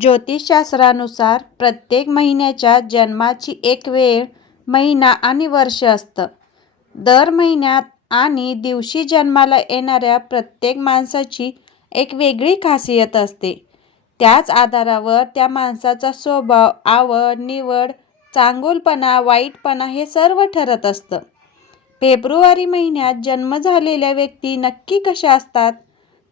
ज्योतिषशास्त्रानुसार प्रत्येक महिन्याच्या जन्माची एक वेळ, महिना आणि वर्ष असतं. दर महिन्यात आणि दिवशी जन्माला येणाऱ्या प्रत्येक माणसाची एक वेगळी खासियत असते. त्याच आधारावर त्या माणसाचा स्वभाव, आवड निवड, चांगुलपणा, वाईटपणा हे सर्व ठरत असतं. फेब्रुवारी महिन्यात जन्म झालेल्या व्यक्ती नक्की कशा असतात?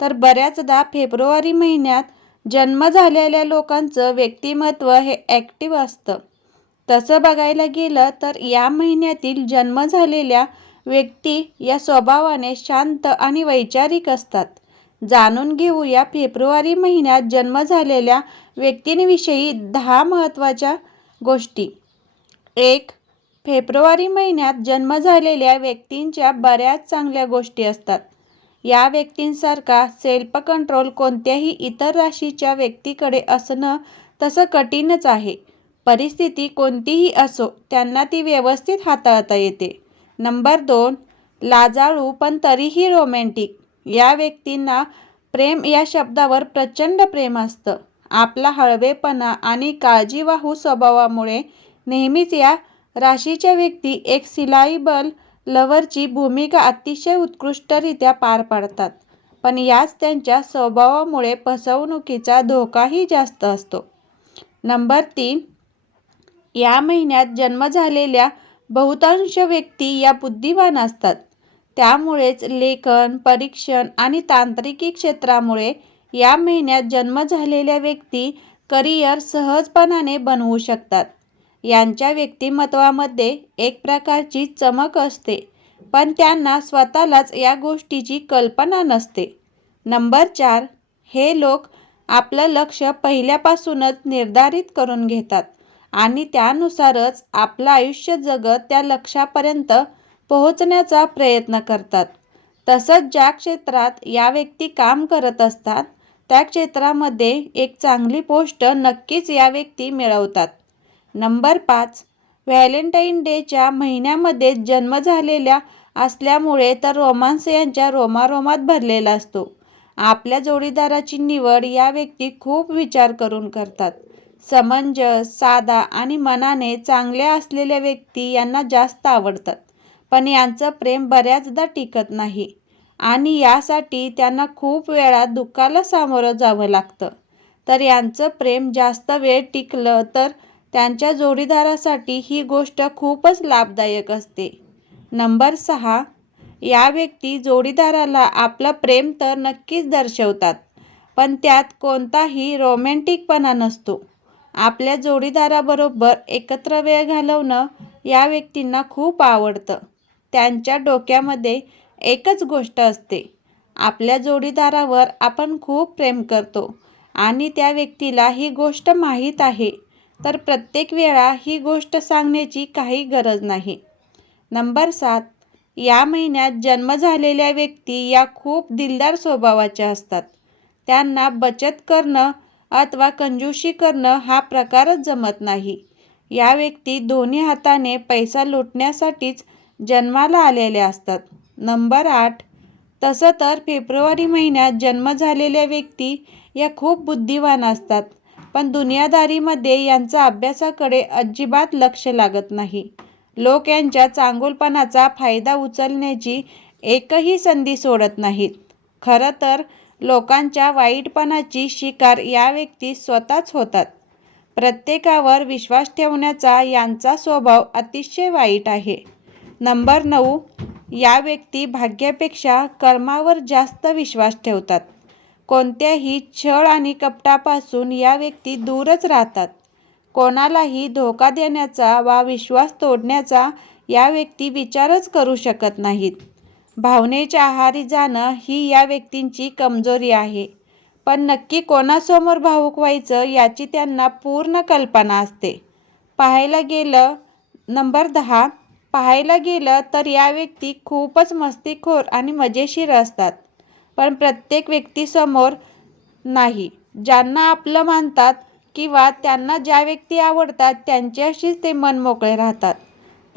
तर बऱ्याचदा फेब्रुवारी महिन्यात जन्म झालेल्या लोकांचं व्यक्तिमत्व हे ॲक्टिव्ह असतं. तसं बघायला गेलं तर या महिन्यातील जन्म झालेल्या व्यक्ती या स्वभावाने शांत आणि वैचारिक असतात. जाणून घेऊया फेब्रुवारी महिन्यात जन्म झालेल्या व्यक्तींविषयी दहा महत्त्वाच्या गोष्टी. एक. फेब्रुवारी महिन्यात जन्म झालेल्या व्यक्तींच्या बऱ्याच चांगल्या गोष्टी असतात. या व्यक्तींसारखा सेल्फ कंट्रोल कोणत्याही इतर राशीच्या व्यक्तीकडे असणं तसं कठीणच आहे. परिस्थिती कोणतीही असो त्यांना ती व्यवस्थित हाताळता येते. नंबर दोन. लाजाळू पण तरीही रोमॅन्टिक. या व्यक्तींना प्रेम या शब्दावर प्रचंड प्रेम असतं. आपला हळवेपणा आणि काळजीवाहू स्वभावामुळे नेहमीच या राशीच्या व्यक्ती एक सिलाईबल लव्हरची भूमिका अतिशय उत्कृष्टरित्या पार पाडतात. पण याच त्यांच्या स्वभावामुळे फसवणुकीचा धोकाही जास्त असतो. नंबर तीन. या महिन्यात जन्म झालेल्या बहुतांश व्यक्ती या बुद्धिवान असतात. त्यामुळेच लेखन, परीक्षण आणि तांत्रिकी क्षेत्रामुळे या महिन्यात जन्म झालेल्या व्यक्ती करिअर सहजपणाने बनवू शकतात. यांच्या व्यक्तिमत्वामध्ये एक प्रकारची चमक असते पण त्यांना स्वतःलाच या गोष्टीची कल्पना नसते. नंबर चार. हे लोक आपलं लक्ष पहिल्यापासूनच निर्धारित करून घेतात आणि त्यानुसारच आपलं आयुष्य जगत त्या लक्षापर्यंत पोहोचण्याचा प्रयत्न करतात. तसंच ज्या क्षेत्रात या व्यक्ती काम करत असतात त्या क्षेत्रामध्ये एक चांगली पोस्ट नक्कीच या व्यक्ती मिळवतात. नंबर पाच. व्हॅलेंटाईन डेच्या महिन्यामध्ये जन्म झालेल्या असल्यामुळे तर रोमांस यांच्या रोमारोमात भरलेला असतो. आपल्या जोडीदाराची निवड या व्यक्ती खूप विचार करून करतात. समंजस, साधा आणि मनाने चांगल्या असलेल्या व्यक्ती यांना जास्त आवडतात. पण यांचं प्रेम बऱ्याचदा टिकत नाही आणि यासाठी त्यांना खूप वेळा दुःखाला सामोरं जावं लागतं. तर यांचं प्रेम जास्त वेळ टिकलं तर त्यांच्या जोडीदारासाठी ही गोष्ट खूपच लाभदायक असते. नंबर सहा. या व्यक्ती जोडीदाराला आपलं प्रेम तर नक्कीच दर्शवतात पण त्यात कोणताही रोमॅन्टिकपणा नसतो. आपल्या जोडीदाराबरोबर एकत्र वेळ घालवणं या व्यक्तींना खूप आवडतं. त्यांच्या डोक्यामध्ये एकच गोष्ट असते, आपल्या जोडीदारावर आपण खूप प्रेम करतो आणि त्या व्यक्तीला ही गोष्ट माहीत आहे तर प्रत्येक वेळा ही गोष्ट सांगण्याची काही गरज नाही. नंबर सात. या महिन्यात जन्म झालेल्या व्यक्ती या खूप दिलदार स्वभावाच्या असतात. त्यांना बचत करणं अथवा कंजूशी करणं हा प्रकारच जमत नाही. या व्यक्ती दोन्ही हाताने पैसा लुटण्यासाठीच जन्माला आलेल्या असतात. नंबर आठ. तसं तर फेब्रुवारी महिन्यात जन्म झालेल्या व्यक्ती या खूप बुद्धिवान असतात पण दुनियादारीमध्ये यांचा अभ्यासाकडे अजिबात लक्ष लागत नाही. लोक यांच्या चांगुलपणाचा फायदा उचलण्याची एकही संधी सोडत नाहीत. खरं तर लोकांच्या वाईटपणाची शिकार या व्यक्ती स्वतःच होतात. प्रत्येकावर विश्वास ठेवण्याचा यांचा स्वभाव अतिशय वाईट आहे. नंबर नऊ. या व्यक्ती भाग्यापेक्षा कर्मावर जास्त विश्वास ठेवतात. कोणत्याही छळ आणि कपटापासून या व्यक्ती दूरच राहतात. कोणालाही धोका देण्याचा वा विश्वास तोडण्याचा या व्यक्ती विचारच करू शकत नाहीत. भावनेच्या आहारी जाणं ही या व्यक्तींची कमजोरी आहे पण नक्की कोणासमोर भावूक व्हायचं याची त्यांना पूर्ण कल्पना असते. पाहायला गेलं नंबर दहा. पाहायला गेलं तर या व्यक्ती खूपच मस्तीखोर आणि मजेशीर असतात पण प्रत्येक व्यक्तीसमोर नाही. ज्यांना आपलं मानतात किंवा त्यांना ज्या व्यक्ती आवडतात त्यांच्याशीच ते मनमोकळे राहतात.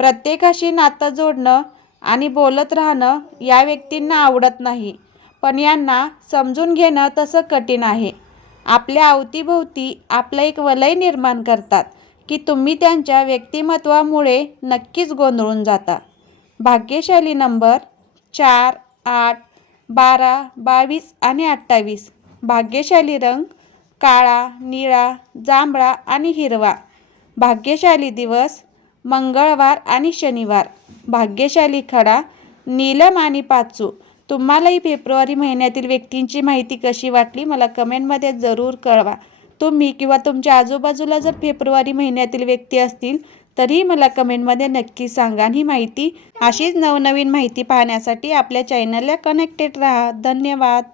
प्रत्येकाशी नातं जोडणं आणि बोलत राहणं या व्यक्तींना आवडत नाही पण यांना समजून घेणं तसं कठीण आहे. आपल्या अवतीभोवती आपलं एक वलय निर्माण करतात की तुम्ही त्यांच्या व्यक्तिमत्वामुळे नक्कीच गोंधळून जाता भाग्यशाली नंबर चार आठ बारा बावीस आणि अठ्ठावीस. भाग्यशाली रंग काळा निळा जांभळा आणि हिरवा. भाग्यशाली दिवस मंगळवार आणि शनिवार. भाग्यशाली खडा नीलम आणि पाचू. तुम्हालाही फेब्रुवारी महिन्यातील व्यक्तींची माहिती कशी वाटली मला कमेंटमध्ये जरूर कळवा. तुम्ही किंवा तुमच्या आजूबाजूला जर फेब्रुवारी महिन्यातील व्यक्ती असतील तरीही मला कमेंटमध्ये नक्की सांगा. ही माहिती अशीच नवनवीन माहिती पाहण्यासाठी आपल्या चॅनलला कनेक्टेड राहा. धन्यवाद.